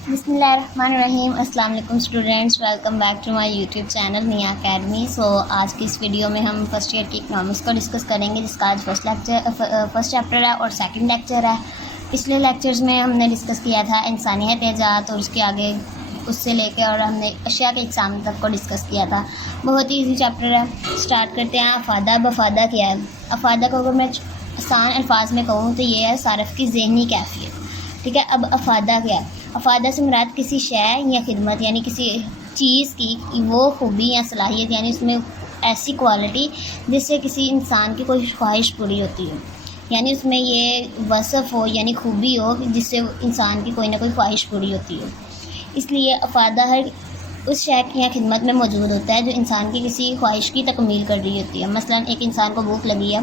بسم اللہ الرحمن الرحیم. السلام علیکم students, welcome back to my YouTube channel نیا اکیڈمی. آج کی اس ویڈیو میں ہم فرسٹ ایئر کی اکنامکس کو ڈسکس کریں گے, جس کا آج فرسٹ چیپٹر ہے اور سیکنڈ لیکچر ہے. پچھلے لیکچرز میں ہم نے ڈسکس کیا تھا انسانی احتیاجات, اور اس کے آگے اس سے لے کے اور ہم نے اشیاء کے اقسام تک کو ڈسکس کیا تھا. بہت ہی ایزی چیپٹر ہے. اسٹارٹ کرتے ہیں. افادہ. افادہ کیا ہے؟ افادہ کو اگر میں آسان الفاظ میں کہوں تو یہ ہے صارف کی ذہنی کیفیت. ٹھیک ہے. اب افادہ کیا ہے؟ افادہ سے مراد کسی شے یا خدمت یعنی کسی چیز کی وہ خوبی یا صلاحیت, یعنی اس میں ایسی کوالٹی جس سے کسی انسان کی کوئی خواہش پوری ہوتی ہو, یعنی اس میں یہ وصف ہو یعنی خوبی ہو جس سے انسان کی کوئی نہ کوئی خواہش پوری ہوتی ہو. اس لیے افادہ ہر اس شے یا خدمت میں موجود ہوتا ہے جو انسان کی کسی خواہش کی تکمیل کر رہی ہوتی ہے. مثلا ایک انسان کو بھوک لگی ہے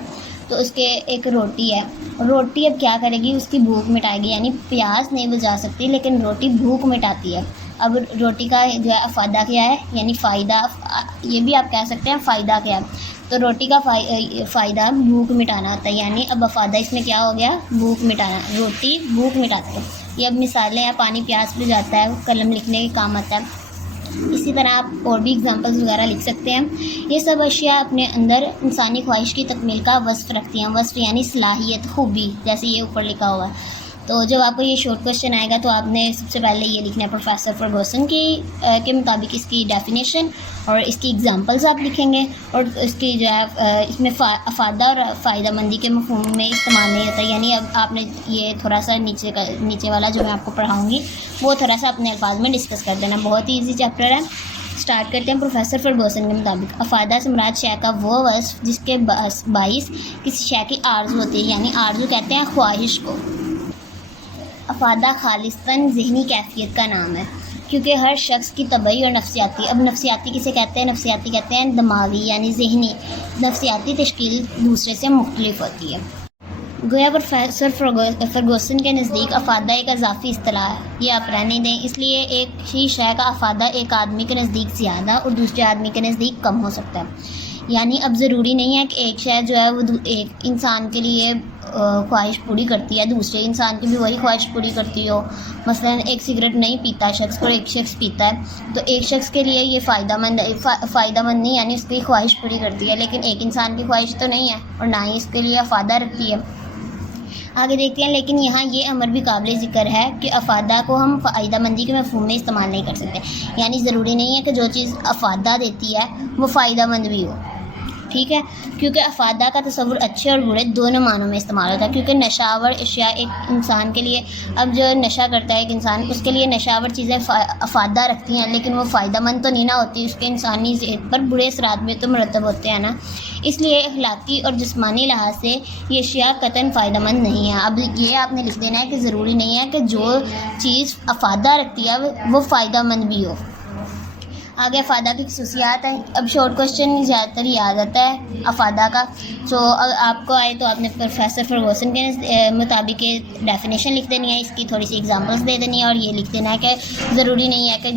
تو اس کے ایک روٹی ہے. روٹی اب کیا کرے گی؟ اس کی بھوک مٹائے گی, یعنی پیاس نہیں بجھا سکتی لیکن روٹی بھوک مٹاتی ہے. اب روٹی کا جو ہے افادہ کیا ہے, یعنی فائدہ, یہ بھی آپ کہہ سکتے ہیں فائدہ کیا ہے. تو روٹی کا فائدہ بھوک مٹانا ہوتا ہے, یعنی اب افادہ اس میں کیا ہو گیا؟ بھوک مٹانا. روٹی بھوک مٹاتی ہے. یہ اب مثالیں ہیں. پانی پیاس بجھاتا ہے, قلم لکھنے کے کام آتا ہے. اسی طرح آپ اور بھی اگزامپلز وغیرہ لکھ سکتے ہیں. یہ سب اشیاء اپنے اندر انسانی خواہش کی تکمیل کا وصف رکھتی ہیں. وصف یعنی صلاحیت, خوبی, جیسے یہ اوپر لکھا ہوا ہے. تو جب آپ کو یہ شارٹ کوشچن آئے گا تو آپ نے سب سے پہلے یہ لکھنا ہے پروفیسر فرگوسن کے مطابق اس کی ڈیفینیشن اور اس کی اگزامپلز آپ لکھیں گے, اور اس کی جو ہے اس میں افادہ اور فائدہ مندی کے مفہوم میں استعمال نہیں ہوتا. یعنی اب آپ نے یہ تھوڑا سا نیچے والا جو میں آپ کو پڑھاؤں گی وہ تھوڑا سا اپنے الفاظ میں ڈسکس کر دینا. بہت ہی ایزی چیپٹر ہے. اسٹارٹ کرتے ہیں. پروفیسر فرگوسن کے مطابق افادہ سے مراد شے کا وہ وصف جس کے باعث کسی شے کی آرزو ہوتی ہے, یعنی آرزو کہتے ہیں خواہش کو. افادہ خالصتاً ذہنی کیفیت کا نام ہے کیونکہ ہر شخص کی طبعی اور نفسیاتی, اب نفسیاتی کسے کہتے ہیں؟ نفسیاتی کہتے ہیں دماغی یعنی ذہنی. نفسیاتی تشکیل دوسرے سے مختلف ہوتی ہے. گویا پروفیسر فرگوسن کے نزدیک افادہ ایک اضافی اصطلاح ہے. یہ آپ رہنے دیں. اس لیے ایک ہی شے کا افادہ ایک آدمی کے نزدیک زیادہ اور دوسرے آدمی کے نزدیک کم ہو سکتا ہے. یعنی اب ضروری نہیں ہے کہ ایک شے جو ہے وہ ایک انسان کے لیے خواہش پوری کرتی ہے, دوسرے انسان کی بھی وہی خواہش پوری کرتی ہو. مثلا ایک سگریٹ نہیں پیتا شخص اور ایک شخص پیتا ہے, تو ایک شخص کے لیے یہ فائدہ مند نہیں, یعنی اس کی خواہش پوری کرتی ہے, لیکن ایک انسان کی خواہش تو نہیں ہے اور نہ ہی اس کے لیے افادہ رکھتی ہے. آگے دیکھتے ہیں. لیکن یہاں یہ امر بھی قابل ذکر ہے کہ افادہ کو ہم فائدہ مندی کے مفہوم میں استعمال نہیں کر سکتے. یعنی ضروری نہیں ہے کہ جو چیز افادہ دیتی ہے وہ فائدہ مند بھی ہو. ٹھیک ہے. کیونکہ افادہ کا تصور اچھے اور برے دونوں معنوں میں استعمال ہوتا ہے. کیونکہ نشہ آور اشیاء ایک انسان کے لیے, اب جو نشہ کرتا ہے ایک انسان, اس کے لیے نشہ آور چیزیں افادہ رکھتی ہیں لیکن وہ فائدہ مند تو نہیں نہ ہوتی, اس کے انسانی صحت پر برے اثرات بھی تو مرتب ہوتے ہیں نا. اس لیے اخلاقی اور جسمانی لحاظ سے یہ اشیاء قطعاً فائدہ مند نہیں ہیں. اب یہ آپ نے لکھ دینا ہے کہ ضروری نہیں ہے کہ جو چیز افادہ رکھتی ہے وہ فائدہ مند بھی ہو. آگے افادہ کی خصوصیات ہیں. اب شارٹ کوشچن زیادہ تر یاد آتا ہے افادہ کا. اگر آپ کو آئے تو آپ نے پروفیسر فرگوسن کے مطابق ڈیفینیشن لکھ دینی ہے, اس کی تھوڑی سی ایگزامپلس دے دینی ہے, اور یہ لکھ دینا ہے کہ ضروری نہیں ہے کہ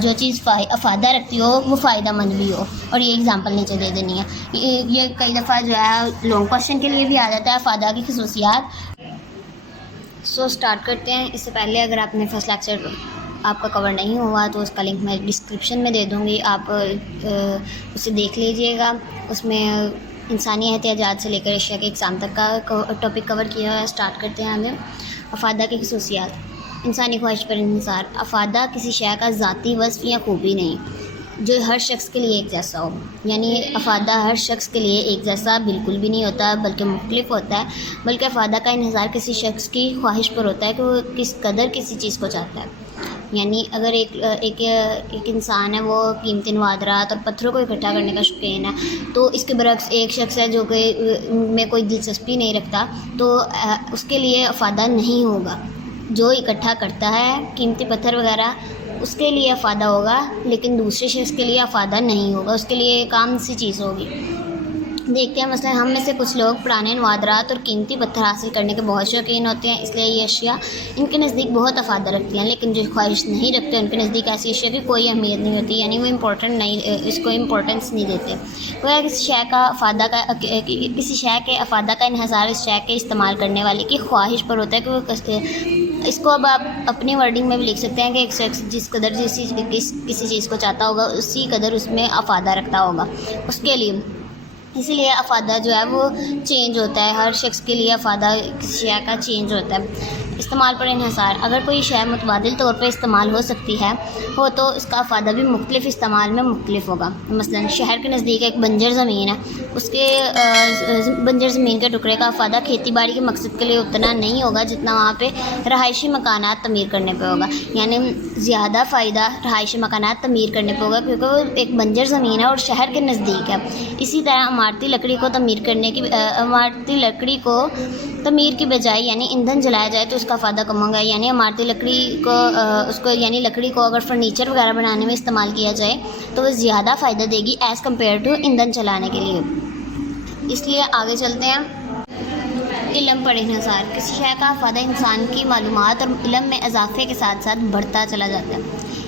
جو چیز افادہ رکھتی ہو وہ فائدہ مند بھی ہو, اور یہ ایگزامپل نیچے دے دینی ہے. یہ کئی دفعہ جو ہے لانگ کوشچن کے لیے بھی آ جاتا ہے افادہ کی خصوصیات. اسٹارٹ کرتے ہیں. اس سے پہلے اگر آپ نے فرسٹ لیکچر آپ کا کور نہیں ہوا تو اس کا لنک میں ڈسکرپشن میں دے دوں گی, آپ اسے دیکھ لیجئے گا. اس میں انسانی احتیاجات سے لے کر اشیاء کے اقسام تک کا ٹاپک کور کیا ہے. اسٹارٹ کرتے ہیں آگے. افادہ کی خصوصیات. انسانی خواہش پر انحصار. افادہ کسی شے کا ذاتی وصف یا خوبی نہیں جو ہر شخص کے لیے ایک جیسا ہو. یعنی افادہ ہر شخص کے لیے ایک جیسا بالکل بھی نہیں ہوتا بلکہ مختلف ہوتا ہے. بلکہ افادہ کا انحصار کسی شخص کی خواہش پر ہوتا ہے کہ وہ کس قدر کسی چیز کو چاہتا ہے. یعنی اگر ایک انسان ہے وہ قیمتی نوادرات اور پتھروں کو اکٹھا کرنے کا شوقین ہے, تو اس کے برعکس ایک شخص ہے جو کہ میں کوئی دلچسپی نہیں رکھتا, تو اس کے لیے افادہ نہیں ہوگا. جو اکٹھا کرتا ہے قیمتی پتھر وغیرہ اس کے لیے افادہ ہوگا, لیکن دوسرے شخص کے لیے افادہ نہیں ہوگا, اس کے لیے ایک عام سی چیز ہوگی. دیکھتے ہیں. مثلا ہم میں سے کچھ لوگ پرانے نوادرات اور قیمتی پتھر حاصل کرنے کے بہت شوقین ہوتے ہیں, اس لیے یہ اشیاء ان کے نزدیک بہت افادہ رکھتی ہیں. لیکن جو خواہش نہیں رکھتے ان کے نزدیک ایسی اشیاء کی کوئی اہمیت نہیں ہوتی, یعنی وہ اس کو امپورٹنس نہیں دیتے. وہ کسی شے کے افادہ کا انحصار اس شے کے استعمال کرنے والے کی خواہش پر ہوتا ہے کہ وہ اس کو اب آپ اپنی ورڈنگ میں بھی لکھ سکتے ہیں کہ ایک شخص جس قدر کسی چیز کو چاہتا ہوگا اسی قدر اس میں افادہ رکھتا ہوگا اس کے لیے. اسی لیے افادہ جو ہے وہ چینج ہوتا ہے، ہر شخص کے لیے افادہ کسی شے کا چینج ہوتا ہے. استعمال پر انحصار. اگر کوئی شے متبادل طور پر استعمال ہو سکتی ہے تو اس کا افادہ بھی مختلف استعمال میں مختلف ہوگا. مثلا شہر کے نزدیک ایک بنجر زمین ہے، اس کے بنجر زمین کے ٹکڑے کا افادہ کھیتی باڑی کے مقصد کے لیے اتنا نہیں ہوگا جتنا وہاں پہ رہائشی مکانات تعمیر کرنے پہ ہوگا. یعنی زیادہ فائدہ رہائشی مکانات تعمیر کرنے پہ ہوگا کیونکہ وہ ایک بنجر زمین ہے اور شہر کے نزدیک ہے. اسی طرح عمارتی لکڑی کو تعمیر کی بجائے یعنی ایندھن جلایا جائے تو اس کا افادہ کم ہوگا. یعنی عمارتی لکڑی کو یعنی لکڑی کو اگر فرنیچر وغیرہ بنانے میں استعمال کیا جائے تو وہ زیادہ فائدہ دے گی ایز کمپیئر ٹو ایندھن چلانے کے لیے. اس لیے آگے چلتے ہیں. علم پر انحصار. کسی شے کا افادہ انسان کی معلومات اور علم میں اضافے کے ساتھ ساتھ بڑھتا چلا جاتا ہے.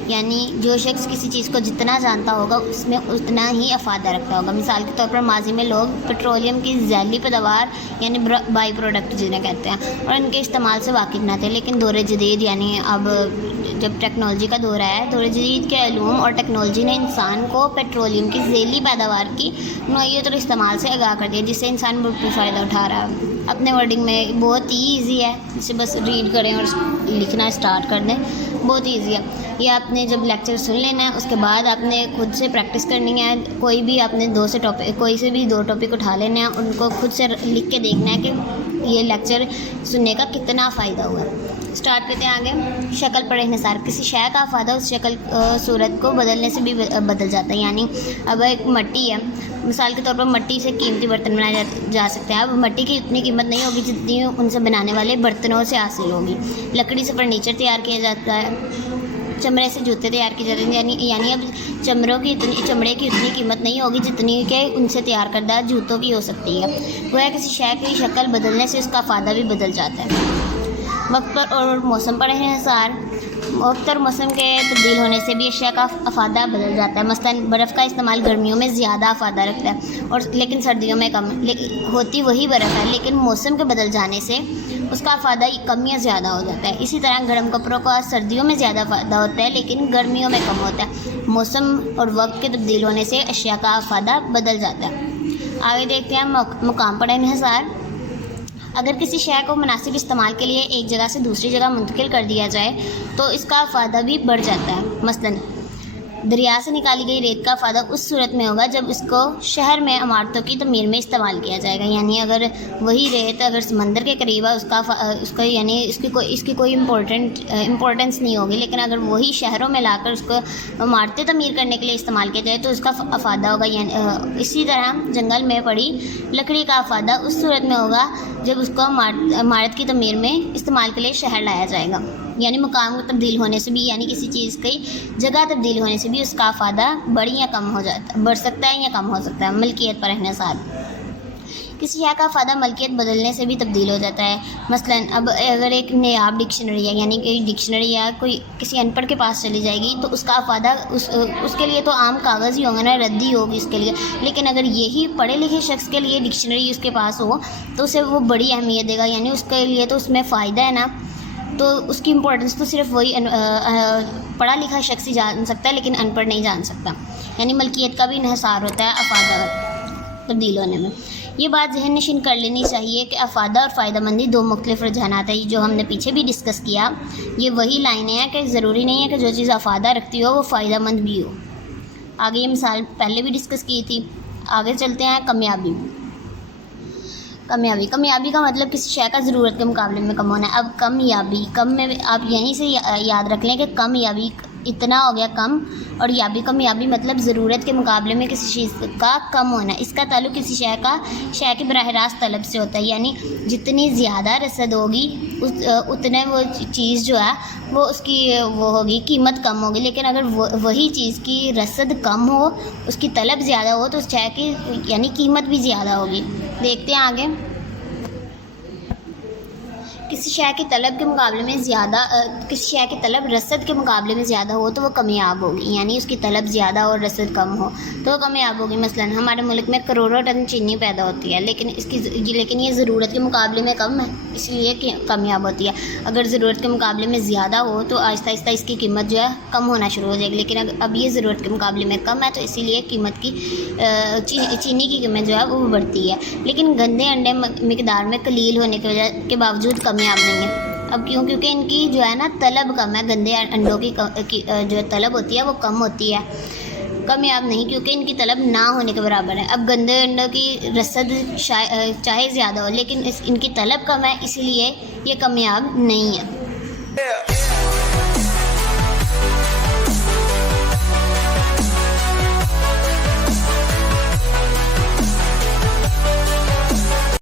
یعنی جو شخص کسی چیز کو جتنا جانتا ہوگا اس میں اتنا ہی افادہ رکھتا ہوگا. مثال کے طور پر ماضی میں لوگ پیٹرولیم کی ذیلی پیداوار یعنی بائی پروڈکٹ جنہیں کہتے ہیں اور ان کے استعمال سے واقف نہ تھے، لیکن دور جدید یعنی اب جب ٹیکنالوجی کا دور ہے، دور جدید کے علوم اور ٹیکنالوجی نے انسان کو پیٹرولیم کی ذیلی پیداوار کی نوعیت اور استعمال سے آگاہ کر دیا، جس سے انسان بہت فائدہ اٹھا رہا ہے. اپنے ورڈنگ میں بہت ہی ایزی ہے، اسے بس ریڈ کریں اور لکھنا اسٹارٹ کر دیں. بہت ایزی ہے. یہ آپ نے جب لیکچر سن لینا ہے اس کے بعد آپ نے خود سے پریکٹس کرنی ہے. کوئی بھی آپ نے کوئی سے بھی دو ٹاپک اٹھا لینا ہے، ان کو خود سے لکھ کے دیکھنا ہے کہ یہ لیکچر سننے کا کتنا فائدہ ہوا ہے. اسٹارٹ کرتے ہیں آگے. شکل پر انحصار. کسی شے کا افادہ اس شکل صورت کو بدلنے سے بھی بدل جاتا ہے. یعنی اب ایک مٹی ہے، مثال کے طور پر مٹی سے قیمتی برتن بنائے جا سکتے ہیں. اب مٹی کی اتنی قیمت نہیں ہوگی جتنی ان سے بنانے والے برتنوں سے حاصل ہوگی. لکڑی سے فرنیچر تیار کیا جاتا ہے، چمڑے سے جوتے تیار کیے جاتے ہیں. یعنی اب چمڑے کی اتنی قیمت نہیں ہوگی جتنی کہ ان سے تیار کردہ جوتوں کی ہو سکتی ہے. گویا کسی شے کی شکل بدلنے سے اس کا افادہ بھی بدل جاتا ہے. وقت پر اور موسم پر انحصار. وقت اور موسم کے تبدیل ہونے سے بھی اشیاء کا افادہ بدل جاتا ہے. مثلاً برف کا استعمال گرمیوں میں زیادہ افادہ رکھتا ہے اور لیکن سردیوں میں کم ہوتی وہی برف ہے، لیکن موسم کے بدل جانے سے اس کا افادہ کم یا زیادہ ہو جاتا ہے. اسی طرح گرم کپڑوں کا سردیوں میں زیادہ افادہ ہوتا ہے لیکن گرمیوں میں کم ہوتا ہے. موسم اور وقت کے تبدیل ہونے سے اشیاء کا افادہ بدل جاتا ہے. آگے دیکھتے ہیں مقام پر انحصار. اگر کسی شے کو مناسب استعمال کے لیے ایک جگہ سے دوسری جگہ منتقل کر دیا جائے تو اس کا افادہ بھی بڑھ جاتا ہے. مثلاً دریا سے نکالی گئی ریت کا افادہ اس صورت میں ہوگا جب اس کو شہر میں عمارتوں کی تعمیر میں استعمال کیا جائے گا. یعنی اگر وہی ریت اگر سمندر کے قریب ہے اس کا یعنی اس کی کوئی امپورٹنس نہیں ہوگی، لیکن اگر وہی شہروں میں لا کر اس کو عمارتیں تعمیر کرنے کے لیے استعمال کیا جائے تو اس کا افادہ ہوگا. یعنی اسی طرح جنگل میں پڑی لکڑی کا افادہ اس صورت میں ہوگا جب اس کو عمارت کی تعمیر میں استعمال کے لیے شہر لایا جائے گا. یعنی مقام تبدیل ہونے سے بھی یعنی کسی چیز کی جگہ تبدیل ہونے سے بھی اس کا افادہ بڑھ سکتا ہے یا کم ہو سکتا ہے. ملکیت پر انحصار. کسی شے کا افادہ ملکیت بدلنے سے بھی تبدیل ہو جاتا ہے. مثلاً اب اگر ایک نایاب ڈکشنری ہے، یعنی کہ ڈکشنری یا کوئی کسی ان پڑھ کے پاس چلی جائے گی تو اس کا افادہ اس کے لیے تو عام کاغذ ہی ہوگا نا، ردی ہوگی اس کے لیے. لیکن اگر یہی پڑھے لکھے شخص کے لیے ڈکشنری اس کے پاس ہو تو اسے وہ بڑی اہمیت دے گا. یعنی اس کے لیے تو اس میں فائدہ ہے نا، تو اس کی امپورٹنس تو صرف وہی پڑھا لکھا شخص ہی جان سکتا ہے لیکن ان پڑھ نہیں جان سکتا. یعنی ملکیت کا بھی انحصار ہوتا ہے افادہ تبدیل ہونے میں. یہ بات ذہن نشین کر لینی چاہیے کہ افادہ اور فائدہ مندی دو مختلف رجحانات ہیں، جو ہم نے پیچھے بھی ڈسکس کیا. یہ وہی لائنیں ہیں کہ ضروری نہیں ہے کہ جو چیز افادہ رکھتی ہو وہ فائدہ مند بھی ہو. آگے یہ مثال پہلے بھی ڈسکس کی تھی. آگے چلتے ہیں. کمیابی کا مطلب کسی شے کا ضرورت کے مقابلے میں کم ہونا ہے. اب کم میں آپ یہیں سے یاد رکھ لیں کہ کمیابی اتنا ہو گیا کم، اور کمیابی مطلب ضرورت کے مقابلے میں کسی چیز کا کم ہونا. اس کا تعلق کسی شے کی براہ راست طلب سے ہوتا ہے. یعنی جتنی زیادہ رسد ہوگی اتنے وہ چیز جو ہے وہ اس کی وہ ہوگی قیمت کم ہوگی. لیکن اگر وہی چیز کی رسد کم ہو، اس کی طلب زیادہ ہو تو اس شے کی یعنی قیمت بھی زیادہ ہوگی. دیکھتے ہیں آگے. کسی شے کی طلب کے مقابلے میں زیادہ کسی شے کی طلب رسد کے مقابلے میں زیادہ ہو تو وہ کمیاب ہوگی، یعنی اس کی طلب زیادہ اور رسد کم ہو تو وہ کمیاب ہوگی۔ مثلا ہمارے ملک میں کروڑوں ٹن چینی پیدا ہوتی ہے، لیکن یہ ضرورت کے مقابلے میں کم ہے، اس لیے کامیاب ہوتی ہے۔ اگر ضرورت کے مقابلے میں زیادہ ہو تو آہستہ آہستہ اس کی قیمت جو ہے کم ہونا شروع ہو جائے گی، لیکن اب یہ ضرورت کے مقابلے میں کم ہے تو اسی لیے قیمت کی چینی کی قیمت جو ہے وہ بڑھتی ہے، لیکن گندے انڈے مقدار میں قلیل ہونے کی وجہ کے باوجود کامیاب نہیں ہے۔ اب کیونکہ ان کی جو ہے نا طلب کم ہے، گندے انڈوں کی جو طلب ہوتی ہے وہ کم ہوتی ہے، کامیاب نہیں کیونکہ ان کی طلب نہ ہونے کے برابر ہے۔ اب گندے انڈوں کی رسد چاہے زیادہ ہو لیکن ان کی طلب کم ہے، اسی لیے یہ کامیاب نہیں ہے۔